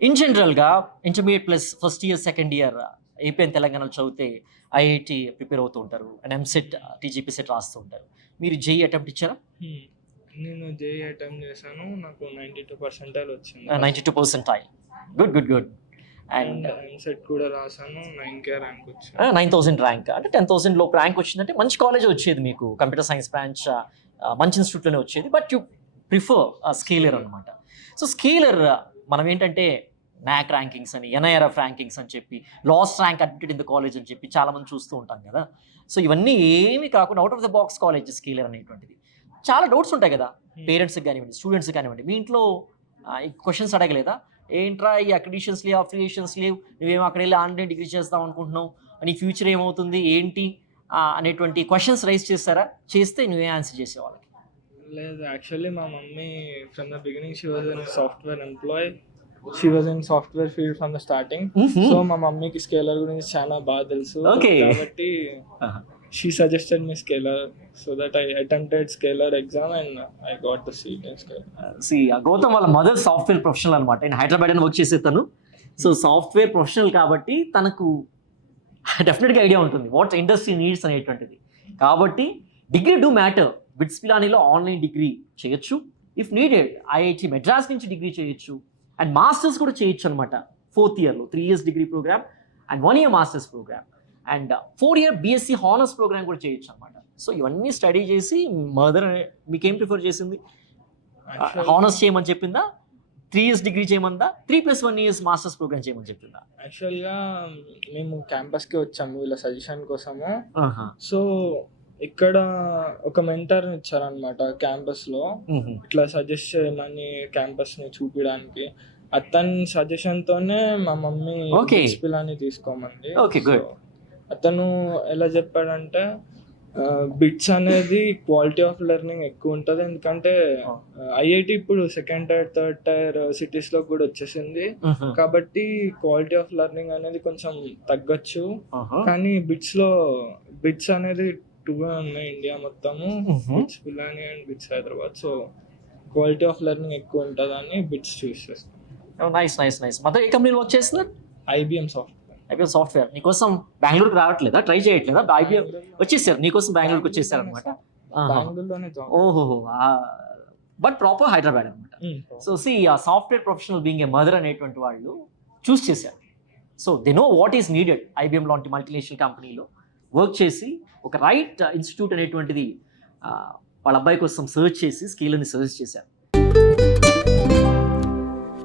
In జనరల్‌గా intermediate plus first year, second year AP and తెలంగాణలో చదివితే ఐఐటీ ప్రిపేర్ అవుతూ ఉంటారు. అండ్ ఎంసెట్, టీజీపీ సెట్ రాస్తూ ఉంటారు. మీరు జేఈఈ అటెంప్ట్ ఇచ్చారా? హ్మ్. నేను జేఈఈ అటెంప్ట్ చేశాను. నాకు 92 పర్సెంటైల్ వచ్చింది. 92 percentile. Good, good, good. And and EAMCET కూడా రాశాను. 9K ర్యాంక్ వచ్చింది. 9000 ర్యాంక్ అంటే 10,000 లోపు ర్యాంక్ వచ్చిందంటే మంచి కాలేజే వచ్చేది మీకు. కంప్యూటర్ సైన్స్ బ్రాంచ్ మంచి ఇన్‌స్టిట్యూట్‌లోనే వచ్చేది. బట్ యూ ప్రిఫర్ స్కేలర్ అనమాట. సో స్కేలర్ మనం ఏంటంటే నాక్ ర్యాంకింగ్స్ అని, ఎన్ఐఆర్ఎఫ్ ర్యాంకింగ్స్ అని చెప్పి, last rank admitted in the college అని చెప్పి చాలామంది చూస్తూ ఉంటాం కదా! సో ఇవన్నీ ఏమీ కాకుండా out of the box college scalar అనేటువంటిది. చాలా డౌట్స్ ఉంటాయి కదా! పేరెంట్స్‌కి కానివ్వండి, స్టూడెంట్స్‌కి కానివ్వండి. మీ ఇంట్లో ఈ క్వెషన్స్ అడగలేదా? ఏంట్రా ఈ అక్రిడిషన్స్ లీవ్, అఫిలియేషన్స్ లీవ్, నువ్వేమో అక్కడెళ్ళి ఆన్‌లైన్ డిగ్రీ చేద్దాం అనుకుంటున్నావు. నీ ఫ్యూచర్ ఏమవుతుంది? ఏంటి? అనేటువంటి క్వెషన్స్ రైజ్ చేసారా? చేస్తే నువ్వేం ఆన్సర్ చేసేవాళ్ళకి? లేదు, యాక్చువల్లీ మా mummy from the beginning she was in software employee. She was in software field from the starting. So మా మమ్మీకి స్కేలర్ గురించి చాలా బాగా తెలుసు. Okay. కాబట్టి she suggested me scalar, so that I attempted scalar exam and I got the seat in scalar. Gautam వాళ్ళ mother software professional అనమాట. ఆయన హైదరాబాద్ అని వర్క్ చేసే తను. సో సాఫ్ట్‌వేర్ ప్రొఫెషనల్ కాబట్టి తనకు డెఫినెట్‌గా ఐడియా ఉంటుంది. వాట్ ఇండస్ట్రీ నీడ్స్ అనేటువంటిది. కాబట్టి డిగ్రీ డూ మ్యాటర్. బిట్స్ పిలానీలో ఆన్లైన్ డిగ్రీ చేయొచ్చు. ఇఫ్ నీడెడ్ ఐఐటీ మెడ్రాస్ నుంచి డిగ్రీ చేయొచ్చు. అండ్ మాస్టర్స్ కూడా చేయొచ్చు అనమాట. 4th ఇయర్‌లో 3 years degree program and 1 year masters program. And 4 year BSc honours program కూడా చేయొచ్చు అనమాట. సో ఇవన్నీ స్టడీ చేసి మదర్ మీకేం ప్రిఫర్ చేసింది? హానర్స్ చేయమని చెప్పిందా? 3 ఇయర్స్ డిగ్రీ చేయమందా? 3+1 ఇయర్స్ మాస్టర్స్ ప్రోగ్రామ్ చేయమని చెప్పిందా? యాక్చువల్గా మేము క్యాంపస్కి వచ్చాము వీళ్ళ సజెషన్ కోసము. ఆహా. సో ఇక్కడ ఒక మెంటర్ ఇచ్చారనమాట క్యాంపస్లో, ఇట్లా సజెస్ట్ చేయమని క్యాంపస్ని చూపించడానికి. అతని సజెషన్తోనే మా మమ్మీ Okay. పిల్లని తీసుకోమంది. Okay, good. So, అతను ఎలా చెప్పాడంటే బిట్స్ అనేది క్వాలిటీ ఆఫ్ లెర్నింగ్ ఎక్కువ ఉంటుంది. ఎందుకంటే ఐఐటి ఇప్పుడు సెకండ్ టైర్, థర్డ్ టైర్ సిటీస్లో కూడా వచ్చేసింది. కాబట్టి క్వాలిటీ ఆఫ్ లెర్నింగ్ అనేది కొంచెం తగ్గచ్చు. కానీ బిట్స్ అనేది 2 ఉన్నాయి ఇండియా మొత్తము, bits Pilani and bits Hyderabad. So quality of learning ఎక్కువ ఉంటుందని బిట్స్ చూస్ చేస్తాను. నైస్. మదర్ ఏ కంపెనీలో వర్క్ చేస్తున్నారు? IBM software. నీకోసం బెంగళూరుకి రావట్లేదా? ట్రై చేయట్లేదా? ఐబిఎం వచ్చేసారు, నీకోసం బెంగళూరుకి వచ్చేసారు అనమాట. బెంగళూరులోనే జాబ్. ఓహో. బట్ ప్రాపర్ హైదరాబాద్ అనమాట. సో ఆ software professional being a mother అనేటువంటి వాళ్ళు చూస్ చేశారు. So they know what is needed. IBM లాంటి మల్టీనేషనల్ కంపెనీలో వర్క్ చేసి ఒక రైట్ ఇన్స్టిట్యూట్ అనేటువంటిది వాళ్ళ అబ్బాయి కోసం సర్చ్ చేసి స్కిల్ని సజెస్ట్ చేశారు.